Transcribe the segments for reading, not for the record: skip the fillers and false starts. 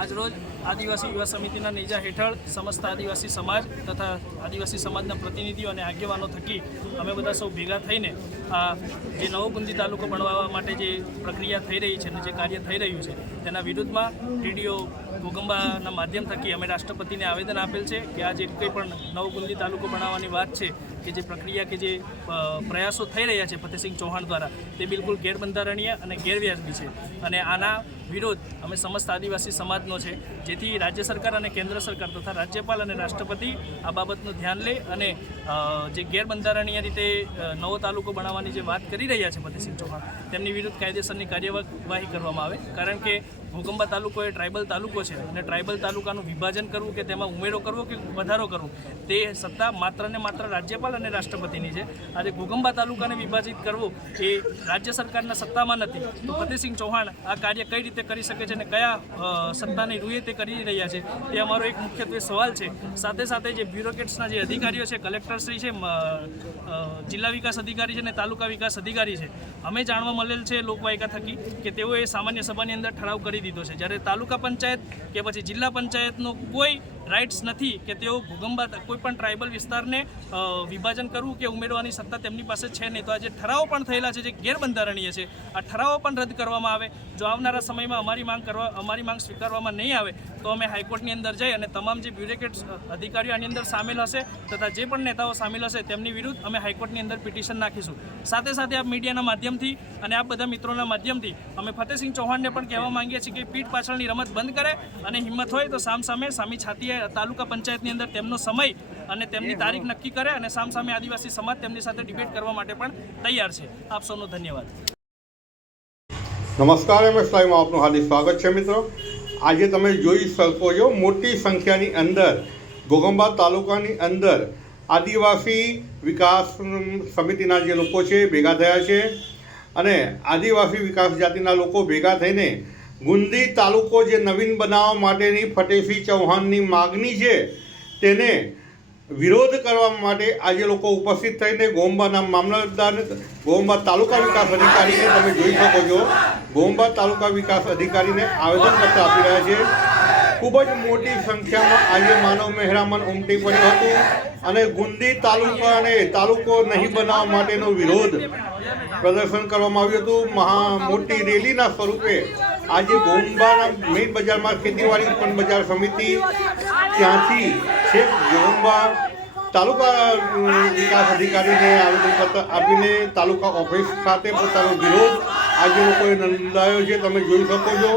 આજરોજ આદિવાસી યુવા સમિતિના નેજા હેઠળ સમસ્ત આદિવાસી સમાજ તથા આદિવાસી સમાજના પ્રતિનિધિઓ અને આગેવાનો થકી અમે બધા સૌ ભેગા થઈને આ જે નવો ગુંદી તાલુકો બનાવવા માટે જે પ્રક્રિયા થઈ રહી છે અને જે કાર્ય થઈ રહ્યું છે તેના વિરુદ્ધમાં ટીડીઓ ઘોગંબાના માધ્યમ થકી અમે રાષ્ટ્રપતિને આવેદન આપેલ છે કે આ જે કંઈ પણ નવો ગુંદી તાલુકો બનાવવાની વાત છે કે જે પ્રક્રિયા કે જે પ્રયાસો થઈ રહ્યા છે ફતેહસિંહ ચૌહાણ દ્વારા તે બિલકુલ ગેરબંધારણીય અને ગેરવ્યાજબી છે અને આના વિરોધ અમે સમસ્ત આદિવાસી સમાજનો છે, જેથી રાજ્ય સરકાર અને કેન્દ્ર સરકાર તથા રાજ્યપાલ અને રાષ્ટ્રપતિ આ બાબતનું ધ્યાન લે અને જે ગેરબંધારણીય રીતે નવો તાલુકો બનાવવાની જે વાત કરી રહ્યા છે ફતેહસિંહ ચૌહાણ તેમની વિરુદ્ધ કાયદેસરની કાર્યવાહી કરવામાં આવે, કારણ કે ઘોગંબા તાલુકો એ ટ્રાઇબલ તાલુકો છે અને ટ્રાઇબલ તાલુકાનું વિભાજન કરવું કે તેમાં ઉમેરો કરવો કે વધારો કરવો તે સત્તા માત્ર ને માત્ર રાજ્યપાલ અને રાષ્ટ્રપતિની છે. આજે ઘોગંબા તાલુકાને વિભાજિત કરવો એ રાજ્ય સરકારના સત્તામાં નથી, તો ફતેહસિંહ ચૌહાણ આ કાર્ય કઈ રીતે કરી શકે છે અને કયા સત્તાની રૂએ તે કરી રહ્યા છે તે અમારો એક મુખ્યત્વે સવાલ છે. સાથે સાથે જે બ્યુરોક્રેટ્સના જે અધિકારીઓ છે, કલેક્ટરશ્રી છે, જિલ્લા વિકાસ અધિકારી છે અને તાલુકા વિકાસ અધિકારી છે, અમે જાણવા મળેલ છે લોકવાયકા થકી કે તેઓએ સામાન્ય સભાની અંદર ઠરાવ કરી દીધો છે, જ્યારે તાલુકા પંચાયત કે પછી જિલ્લા પંચાયતનો કોઈ રાઇટ્સ નથી કે તેઓ ઘોગંબા કોઈ પણ ટ્રાઇબલ વિસ્તારને વિભાજન કરવું કે ઉમેરવાની સત્તા તેમની પાસે છે નહીં. તો આ જે ઠરાવો પણ થયેલા છે જે ગેરબંધારણીય છે, આ ઠરાવો પણ રદ કરવામાં આવે. જો આવનારા સમયમાં અમારી માંગ સ્વીકારવામાં નહીં આવે તો અમે હાઈકોર્ટની અંદર જઈ અને તમામ જે બ્યુરોક્રેટ્સ અધિકારીઓ આની અંદર સામેલ હશે તથા જે પણ નેતાઓ સામેલ હશે તેમની વિરુદ્ધ અમે હાઈકોર્ટની અંદર પિટિશન નાખીશું. સાથે સાથે આ મીડિયાના માધ્યમથી અને આ બધા મિત્રોના માધ્યમથી અમે ફતેહસિંહ ચૌહાણને પણ કહેવા માંગીએ છીએ કે પીઠ પાછળની રમત બંધ કરે અને હિંમત હોય તો સામી છાતીએ તાલુકા પંચાયતની અંદર તેમનો સમય અને તેમની તારીખ નક્કી કરે અને સામે આદિવાસી સમાજ તેમની સાથે ડિબેટ કરવા માટે પણ તૈયાર છે. આપ સૌનો ધન્યવાદ. નમસ્કાર, MS લાઈવમાં આપનું હાર્દિક સ્વાગત છે. મિત્રો, આજે તમે જોઈ શકો છો મોટી સંખ્યાની અંદર ઘોગંબા તાલુકાની અંદર આદિવાસી વિકાસ સમિતિના જે લોકો છે ભેગા થયા છે અને આદિવાસી વિકાસ જાતિના લોકો ભેગા થઈને ગુંદી તાલુકો જે નવીન બનાવવા માટેની ફતેહસિંહ ચૌહાણની માગણી છે તેને વિરોધ કરવા માટે આજે લોકો ઉપસ્થિત થઈને ઘોગંબાના મામલતદાર, ઘોગંબા તાલુકા વિકાસ અધિકારીને તમે જોઈ શકો છો, ઘોગંબા તાલુકા વિકાસ અધિકારીને આવેદનપત્ર આપી રહ્યા છે. ખૂબ જ મોટી સંખ્યામાં આજે માનવ મહેરામણ ઉમટી પડ્યું હતું અને ગુંદી તાલુકો નહીં બનાવવા માટેનો વિરોધ પ્રદર્શન કરવામાં આવ્યું હતું. મોટી રેલીના સ્વરૂપે આજે ઘોગંબાના મેઇન બજારમાં ખેતીવાડી ઉત્પન્ન બજાર સમિતિ ત્યાંથી છેક ઘોગંબા તાલુકા વિકાસ અધિકારીને આવેદનપત્ર આપીને તાલુકા ઓફિસ ખાતે પોતાનો વિરોધ આજે લોકોએ નોંધાવ્યો છે. તમે જોઈ શકો છો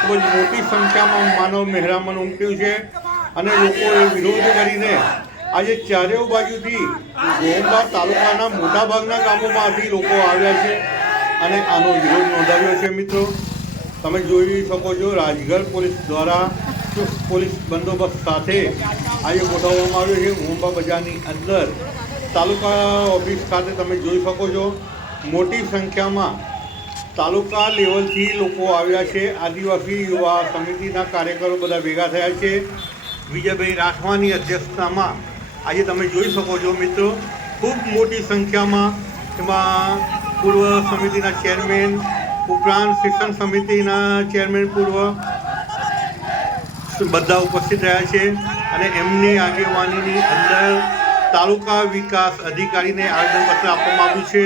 ખૂબ જ મોટી સંખ્યામાં માનવ મહેરામણ ઉમટ્યું છે અને લોકોએ વિરોધ કરીને આજે ચારેય બાજુથી ઘોગંબા તાલુકાના મોટાભાગના ગામોમાંથી લોકો આવ્યા છે અને આનો વિરોધ નોંધાવ્યો છે. મિત્રો, તમે જોઈ શકો છો રાજગઢ પોલીસ દ્વારા પોલીસ બંદોબસ્ત સાથે આજે ગોઠવવામાં આવ્યો છે. ઘોગંબા બજારની અંદર તાલુકા ઓફિસ ખાતે તમે જોઈ શકો છો મોટી સંખ્યામાં તાલુકા લેવલથી લોકો આવ્યા છે. આદિવાસી યુવા સમિતિના કાર્યકરો બધા ભેગા થયા છે. વિજયભાઈ રાઠવાની અધ્યક્ષતામાં આજે તમે જોઈ શકો છો મિત્રો, ખૂબ મોટી સંખ્યામાં એમાં પૂર્વ સમિતિના ચેરમેન ઉપરાંત શિક્ષણ સમિતિના ચેરમેન પૂર્વ બધા ઉપસ્થિત રહ્યા છે અને એમની આગેવાનીની અંદર તાલુકા વિકાસ અધિકારીને આવેદનપત્ર આપવામાં આવ્યું છે.